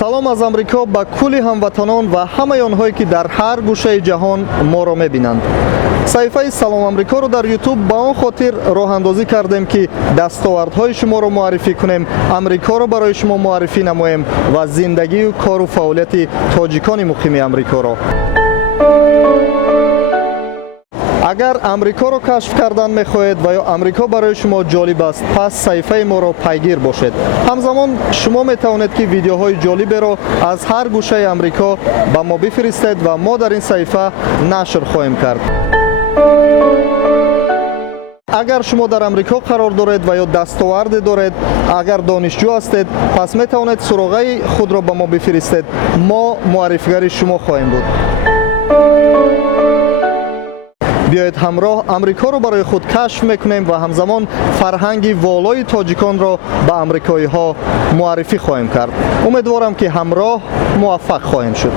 салом аз амрико ба кулли ҳамватанон ва ҳамаи онҳое ки дар ҳар гӯшаи ҷаҳон моро мебинанд. саҳифаи Салом Амрикоро дар YouTube ба он хотир роҳандозӣ кардем ки дастовардҳои шуморо муаррифӣ кунем, Амрикоро барои шумо муаррифӣ намоем ва зиндагию кору фаъолияти тоҷикони муқими Амрикоро. агар Амрикоро кашф кардан мехоҳед ва ё Амрико барои шумо ҷолиб аст, пас саҳифаи моро пайгир бошед. ҳамзамон шумо метавонед ки видеоҳои ҷолиберо аз ҳар гӯшаи Амрико ба мо бифиристед ва мо дар ин саҳифа нашр хоҳем кард. агар шумо дар Амрико қарор доред ва ё дастоварде доред, агар донишҷӯ ҳастед, пас метавонед суроғаи худро ба мо бифиристед. мо муаррифгари шумо хоҳем буд. биёед ҳамроҳ Амрикоро барои худ кашф мекунем ва ҳамзамон фарҳанги волои тоҷиконро ба амрикоиҳо муаррифӣ хоҳем кард. умедворам ки ҳамроҳ муваффақ хоҳем шуд.